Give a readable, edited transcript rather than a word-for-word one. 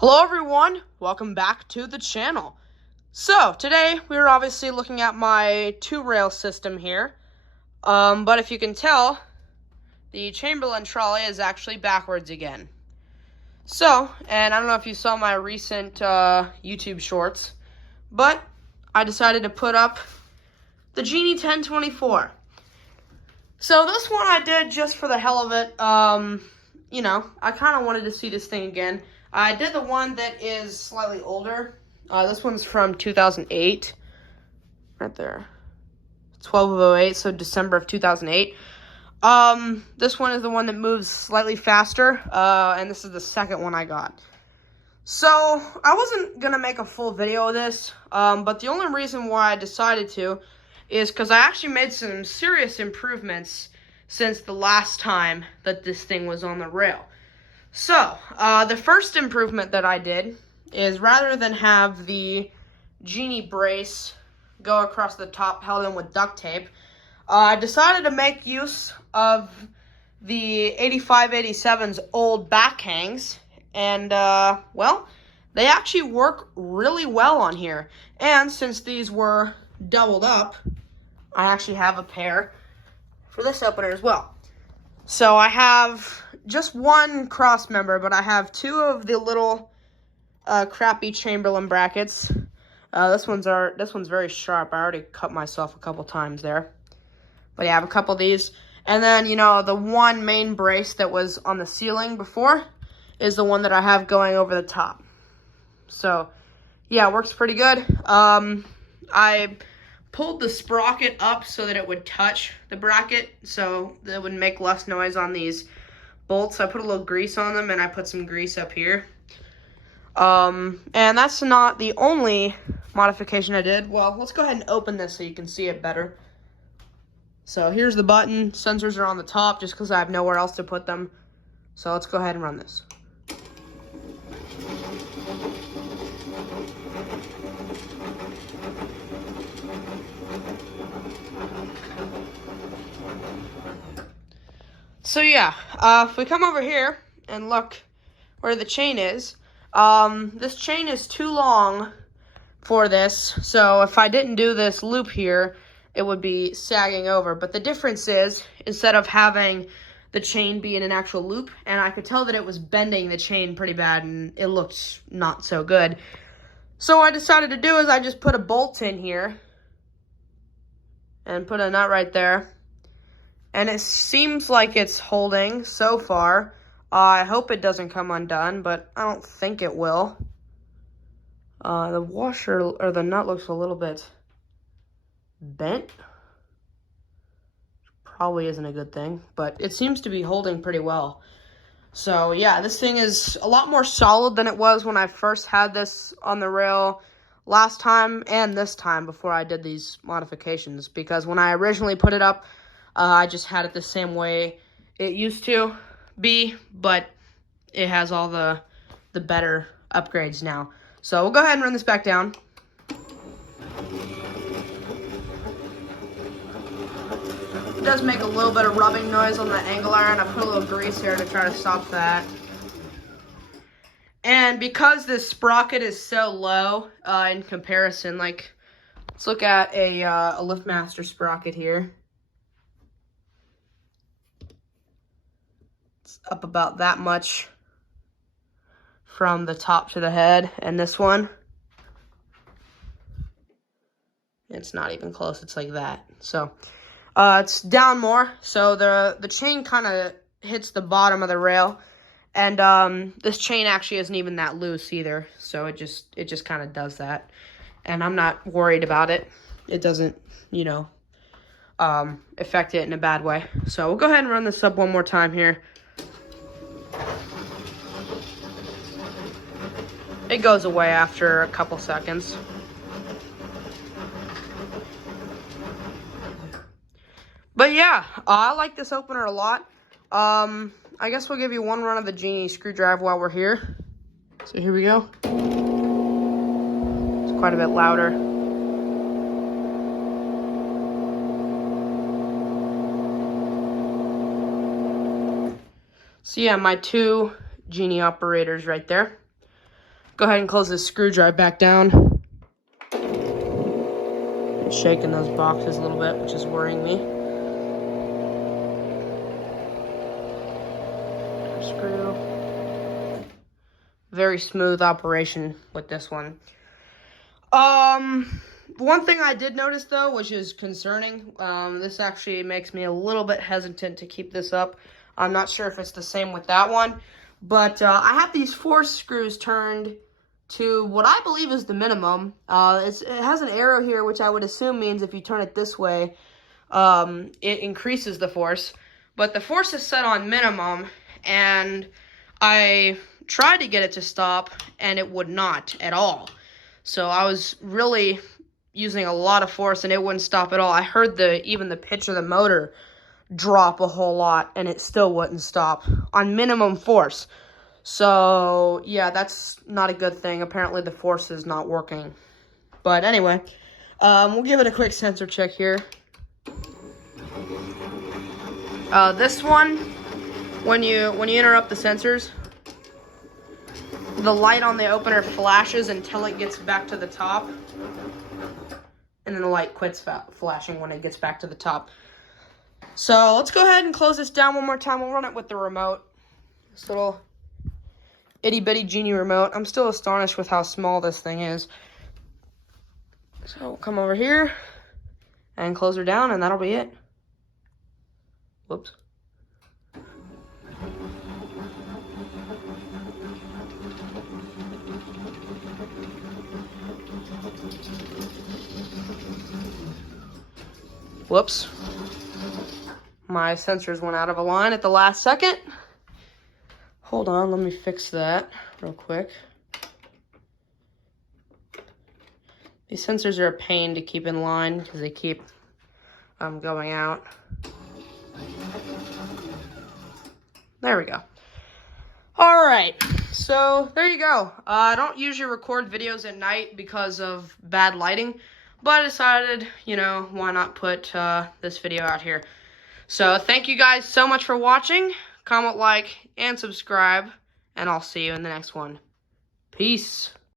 Hello everyone, welcome back to the channel. So, today we're obviously looking at my 2-rail system here. But if you can tell, the Chamberlain trolley is actually backwards again. So, and I don't know if you saw my recent YouTube shorts, but I decided to put up the Genie 1024. So this one I did just for the hell of it. I kind of wanted to see this thing again. I did the one that is slightly older. This one's from 2008. Right there. 12/08, so December of 2008. This one is the one that moves slightly faster, and this is the second one I got. So, I wasn't going to make a full video of this, but the only reason why I decided to is because I actually made some serious improvements since the last time that this thing was on the rail. So, the first improvement that I did is rather than have the Genie brace go across the top held in with duct tape, I decided to make use of the 85-87's old back hangs, and, they actually work really well on here. And since these were doubled up, I actually have a pair for this opener as well. So I have just one cross member, but I have two of the little crappy Chamberlain brackets. This one's very sharp. I already cut myself a couple times there. But yeah, I have a couple of these. And then, the one main brace that was on the ceiling before is the one that I have going over the top. So, yeah, it works pretty good. I pulled the sprocket up so that it would touch the bracket, so that it would make less noise on these bolts. I put a little grease on them, and I put some grease up here. And that's not the only modification I did. Well, let's go ahead and open this so you can see it better. So here's the button. Sensors are on the top just because I have nowhere else to put them. So let's go ahead and run this. So yeah, if we come over here and look where the chain is, this chain is too long for this, so if I didn't do this loop here, it would be sagging over. But the difference is, instead of having the chain be in an actual loop, and I could tell that it was bending the chain pretty bad, and it looked not so good. So what I decided to do is I just put a bolt in here, and put a nut right there. And it seems like it's holding so far. I hope it doesn't come undone, but I don't think it will. The washer, or the nut, looks a little bit bent. Probably isn't a good thing, but it seems to be holding pretty well. So yeah, this thing is a lot more solid than it was when I first had this on the rail last time and this time before I did these modifications. Because when I originally put it up, I just had it the same way it used to be, but it has all the better upgrades now. So we'll go ahead and run this back down. It does make a little bit of rubbing noise on the angle iron. I put a little grease here to try to stop that. And because this sprocket is so low in comparison, like, let's look at a LiftMaster sprocket here. Up about that much from the top to the head, and this one, it's not even close. It's like that. So it's down more, so the chain kind of hits the bottom of the rail, and this chain actually isn't even that loose either, so it just kind of does that, and I'm not worried about it. It doesn't affect it in a bad way. So we'll go ahead and run this up one more time here. It goes away after a couple seconds. But yeah, I like this opener a lot. I guess we'll give you one run of the Genie screwdriver while we're here. So here we go. It's quite a bit louder. So yeah, my two Genie operators right there. go ahead and close this screw drive back down. It's shaking those boxes a little bit, which is worrying me. Screw. Very smooth operation with this one. One thing I did notice though, which is concerning, this actually makes me a little bit hesitant to keep this up. I'm not sure if it's the same with that one, but I have these 4 screws turned to what I believe is the minimum. It has an arrow here, which I would assume means if you turn it this way, it increases the force. But the force is set on minimum, and I tried to get it to stop, and it would not at all. So I was really using a lot of force, and it wouldn't stop at all. I heard even the pitch of the motor drop a whole lot, and it still wouldn't stop on minimum force. So, yeah, that's not a good thing. Apparently, the force is not working. But anyway, we'll give it a quick sensor check here. This one, when you interrupt the sensors, the light on the opener flashes until it gets back to the top. And then the light quits flashing when it gets back to the top. So, let's go ahead and close this down one more time. We'll run it with the remote. This little itty-bitty Genie remote. I'm still astonished with how small this thing is. So, we'll come over here and close her down, and that'll be it. Whoops. Whoops. My sensors went out of line at the last second. Hold on, let me fix that real quick. These sensors are a pain to keep in line because they keep going out. There we go. All right, so there you go. I don't usually record videos at night because of bad lighting, but I decided, why not put this video out here. So thank you guys so much for watching. Comment, like, and subscribe, and I'll see you in the next one. Peace.